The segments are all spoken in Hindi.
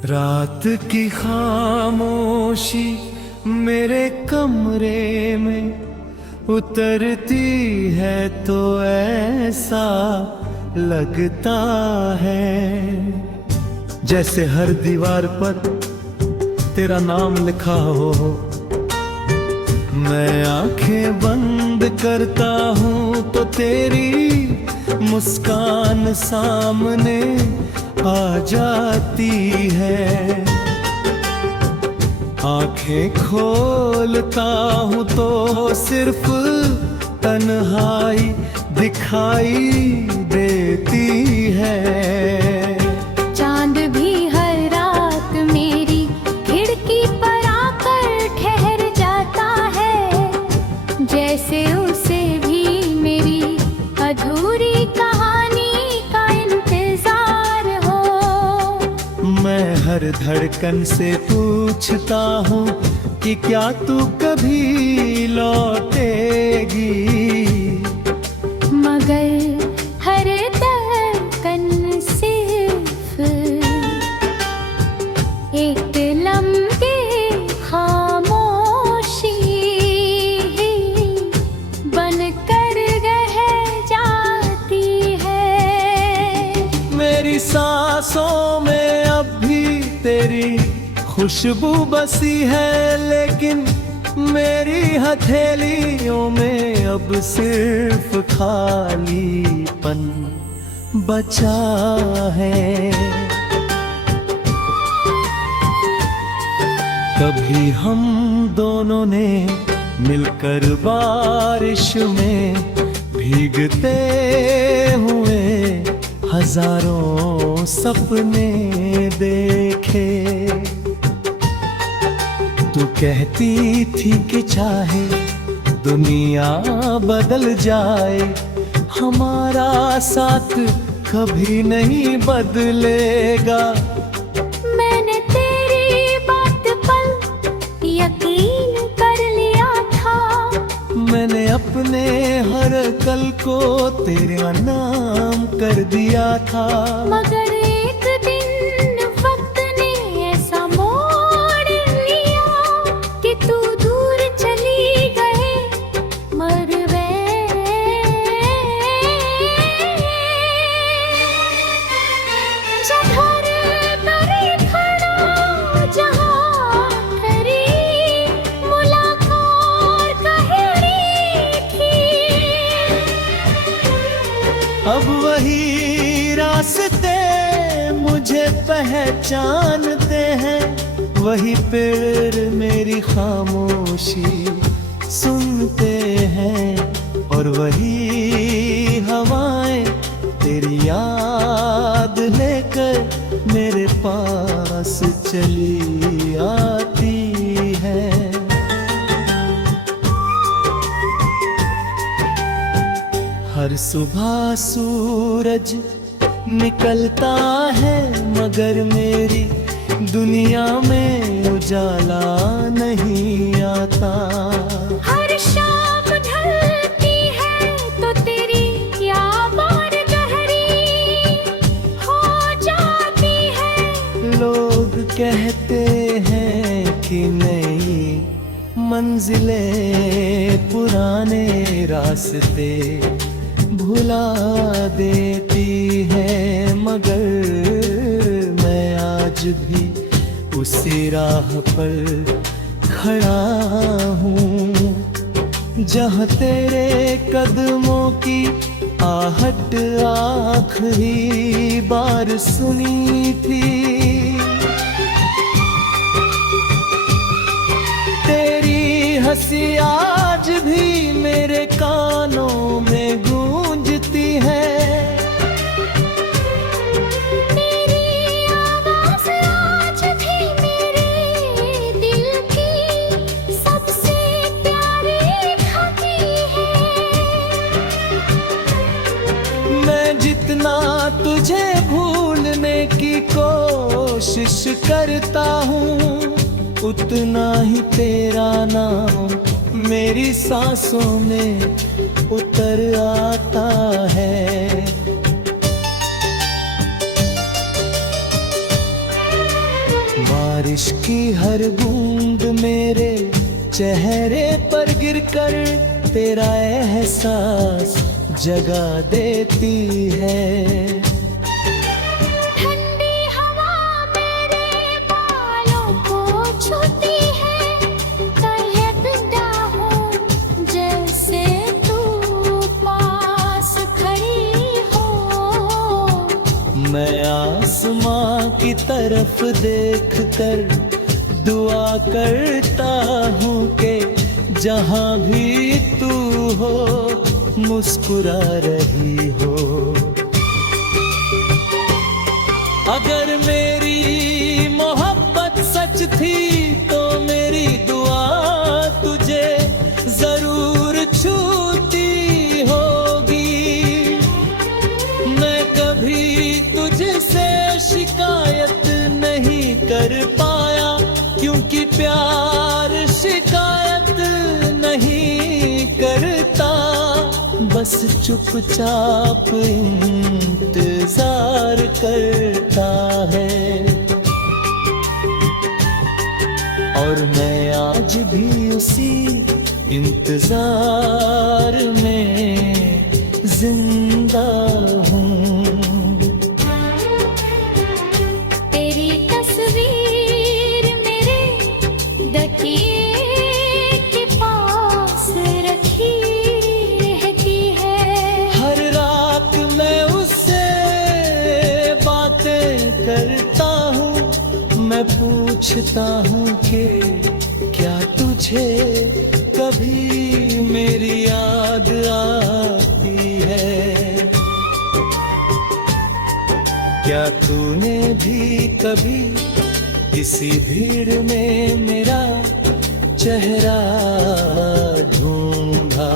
रात की खामोशी मेरे कमरे में उतरती है तो ऐसा लगता है जैसे हर दीवार पर तेरा नाम लिखा हो। मैं आंखें बंद करता हूँ तो तेरी मुस्कान सामने आ जाती है। आंखें खोलता हूँ तो सिर्फ तन्हाई दिखाई देती है। चांद भी हर रात मेरी खिड़की पर आकर ठहर जाता है, जैसे उसे भी मेरी अधूरी कहानी का इंतजार हो। मैं हर धड़कन से पूछता हूँ कि क्या तू कभी लौटेगी, मगर हर धड़कन सिर्फ एक लम्हे खामोशी बनकर रह जाती है। मेरी सांसों में अब भी तेरी खुशबू बसी है, लेकिन मेरी हथेलियों में अब सिर्फ खालीपन बचा है। कभी हम दोनों ने मिलकर बारिश में भीगते हुए हजारों सपने देखे। तू कहती थी कि चाहे दुनिया बदल जाए, हमारा साथ कभी नहीं बदलेगा। मैंने तेरी बात पर यकीन कर लिया था। मैंने अपने हर कल को तेरा नाम कर दिया था। मगर एक दिन वक्त ने ऐसा मोड़ लिया कि तू दूर चली गई, मर गए। जहर करे खड़ा जहाँ करी मुलाकात कहीं थी। अब वही रास्ते मुझे पहचानते हैं, वही पेड़ मेरी खामोशी सुनते हैं, और वही हवाएं तेरी याद लेकर मेरे पास चली आती है। हर सुबह सूरज निकलता है, मगर मेरी दुनिया में उजाला नहीं आता। हर शाम ढलती है तो तेरी याद और गहरी हो जाती है। लोग कहते हैं कि नई मंजिलें पुराने रास्ते भुला देती है, मगर मैं आज भी उसी राह पर खड़ा हूँ जहाँ तेरे कदमों की आहट आखिरी बार सुनी थी। तेरी हंसी आज भी मेरे कानों में गूंजती है। तेरी आवाज़ आज भी मेरे दिल की सबसे प्यारी घड़ी है। मैं जितना तुझे भूलने की कोशिश करता हूँ, उतना ही तेरा नाम मेरी सांसों में उतर आता है। बारिश की हर बूंद मेरे चेहरे पर गिरकर तेरा एहसास जगा देती है। ठंडी हवा मेरे बालों को छूती है, तलहटता हूँ जैसे तू पास खड़ी हो। मैं आसमां की तरफ देखकर दुआ करता हूँ कि जहाँ भी तू हो मुस्कुरा रही हो। अगर मेरी मोहब्बत सच थी तो मेरी दुआ तुझे जरूर छूती होगी। मैं कभी तुझसे शिकायत नहीं कर पाया, क्योंकि प्यार शिकायत नहीं करता, बस चुपचाप इंतजार करता है। और मैं आज भी उसी इंतजार में जिंदा हूँ। तेरी तस्वीर मेरे तकिए के पास रखी रहती है। हर रात मैं उससे बातें करता हूँ। मैं पूछता हूँ कि क्या तुझे कभी मेरी याद आती है? क्या तूने भी कभी किसी भीड़ में मेरा चेहरा ढूंढा?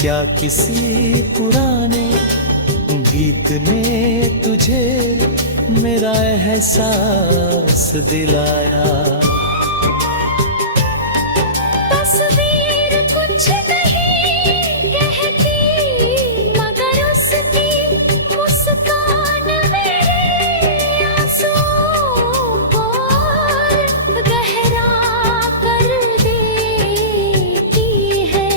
क्या किसी पुराने गीत ने तुझे मेरा एहसास दिलाया? तस्वीर कुछ नहीं कहती, मगर उसकी मुस्कान मेरे आंसुओं को गहरा कर देती है।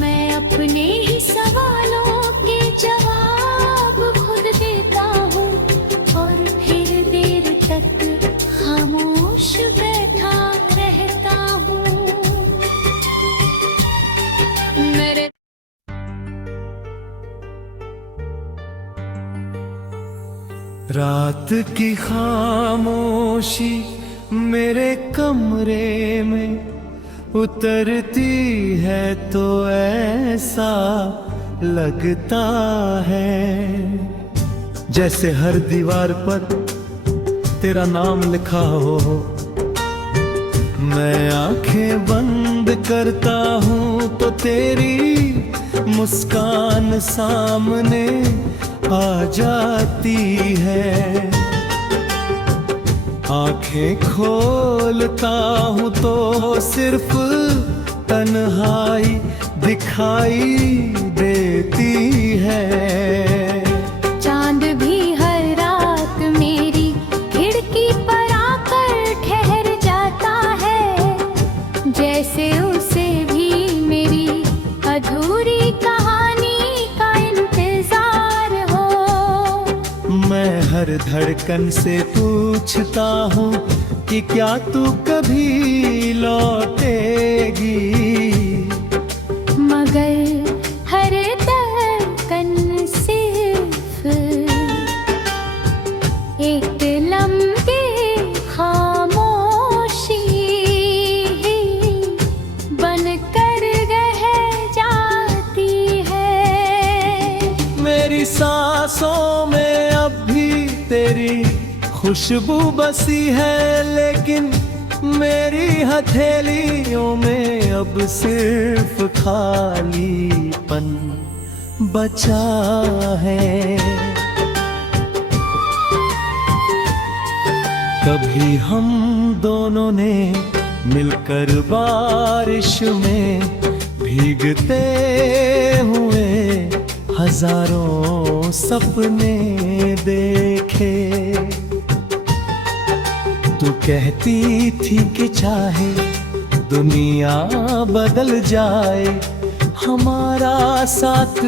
मैं अपने ही सवालों के जवाब खुद देता हूँ, और फिर देर तक खामोश बैठा रहता हूँ। मेरे रात की खामोशी मेरे कमरे में उतरती है तो ऐसा लगता है जैसे हर दीवार पर तेरा नाम लिखा हो। मैं आंखें बंद करता हूँ तो तेरी मुस्कान सामने आ जाती है। आंखें खोलता हूँ तो सिर्फ तन्हाई दिखाई देती है। चांद भी हर रात मेरी खिड़की पर आकर ठहर जाता है, जैसे उसे भी मेरी अधूरी कहानी का इंतजार हो। मैं हर धड़कन से पूछता हूँ कि क्या तू कभी लौटेगी, मगर हर धड़कन सिर्फ एक लम्हे खामोशी बनकर रह जाती है। मेरी सांसों में अब भी तेरी खुशबू बसी है, लेकिन मेरी हथेलियों में अब सिर्फ खालीपन बचा है। कभी हम दोनों ने मिलकर बारिश में भीगते हुए हजारों सपने देखे। कहती थी कि चाहे दुनिया बदल जाए, हमारा साथ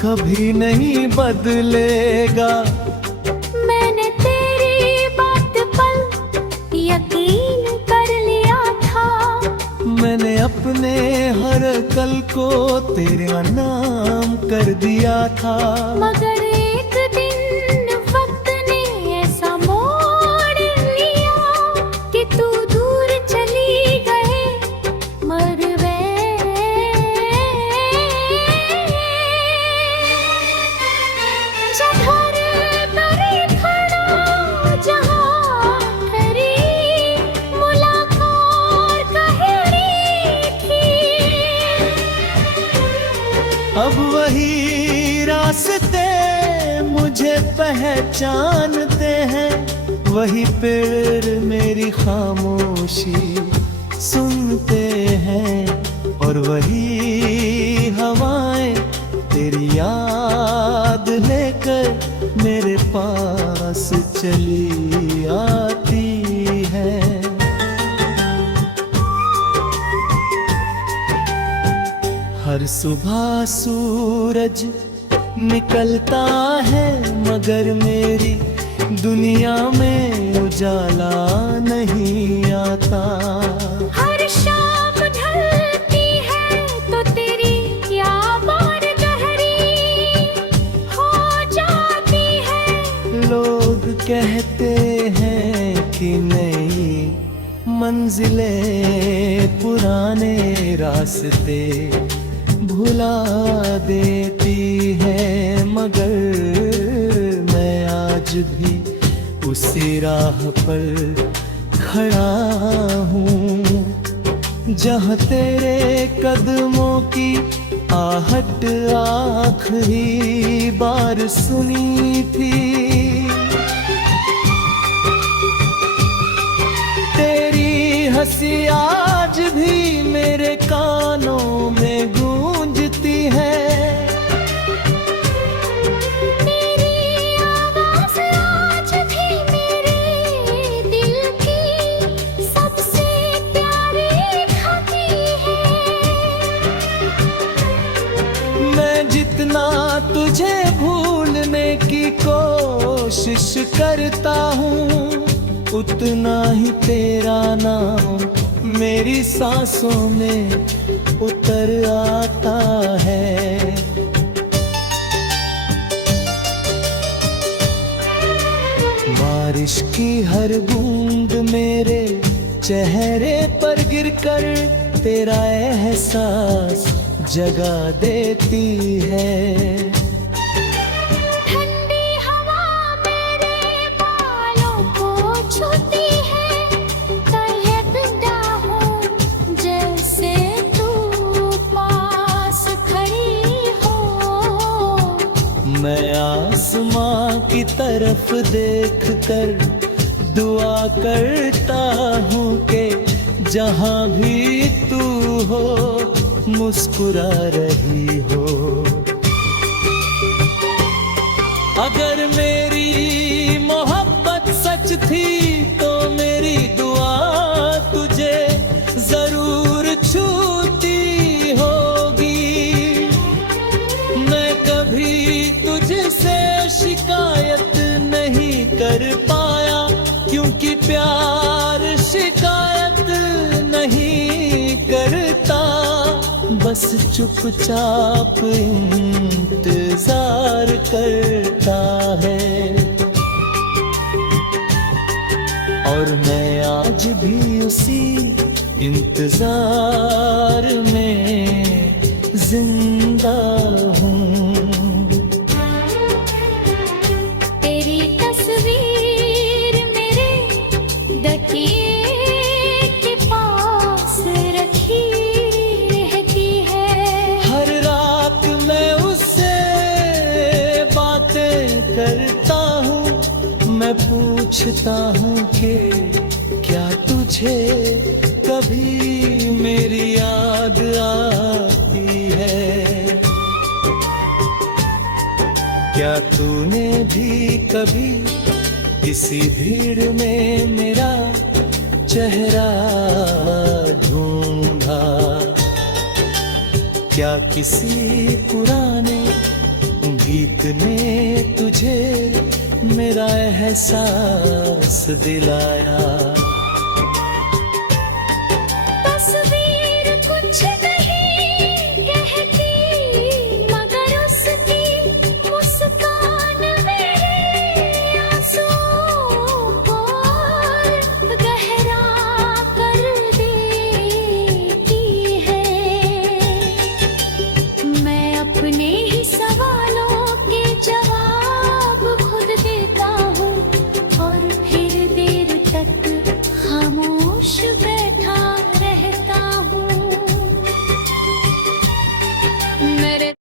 कभी नहीं बदलेगा। मैंने तेरी बात पर यकीन कर लिया था। मैंने अपने हर कल को तेरा नाम कर दिया था। मगर एक दिन वक्त ने ऐसा मोड़ लिया कि तू दूर चली गए, मर गए। जधर करे खड़ा जहाँ खरी मुलाकात कहरी थी। अब वही रास्ते मुझे पहचानते हैं, वही पेड़ मेरी खामोशी सुनते हैं, और वही हवाएं तेरी याद लेकर मेरे पास चली आती है। हर सुबह सूरज निकलता है, मगर मेरी दुनिया में उजाला नहीं आता। हर शाम ढलती है तो तेरी याद गहरी हो जाती है। लोग कहते हैं कि नई मंजिलें पुराने रास्ते भुला देती है, मगर मैं आज भी उसी राह पर खड़ा हूँ जहाँ तेरे कदमों की आहट आखिरी बार सुनी थी। तेरी हंसी आज भी मेरे कानों में गूंजती है। तेरी आवाज़ आज भी मेरे दिल की सबसे प्यारी घड़ी है। मैं जितना तुझे भूलने की कोशिश करता हूँ, उतना ही तेरा नाम मेरी सांसों में उतर आता है। बारिश की हर बूंद मेरे चेहरे पर गिरकर तेरा एहसास जगा देती है। ठंडी हवा मेरे बालों को छूती है, तड़पता हूँ जैसे तू पास खड़ी हो। मैं आसमां की तरफ देखकर दुआ करता हूँ कि जहाँ भी तू हो मुस्कुरा रही हो। अगर मेरी मोहब्बत सच थी तो मेरी दुआ तुझे जरूर छूती होगी। मैं कभी तुझसे शिकायत नहीं कर पाया, क्योंकि प्यार शिकायत नहीं करता, बस चुपचाप इंतजार करता है। और मैं आज भी उसी इंतजार में जिंदा हूँ। तेरी तस्वीर मेरे तकिए के पास रखी रहती है। हर रात मैं उससे बातें करता हूँ, मैं पूछता हूँ कि क्या तुझे कभी मेरी याद आती है। क्या तूने भी कभी किसी भीड़ में मेरा चेहरा ढूंढा, क्या किसी पुराने गीत ने तुझे मेरा एहसास दिलाया। तस्वीर कुछ नहीं कहती, मगर उसकी मुस्कान मेरे आंसुओं को और गहरा कर देती है। मैं अपने ही सवाल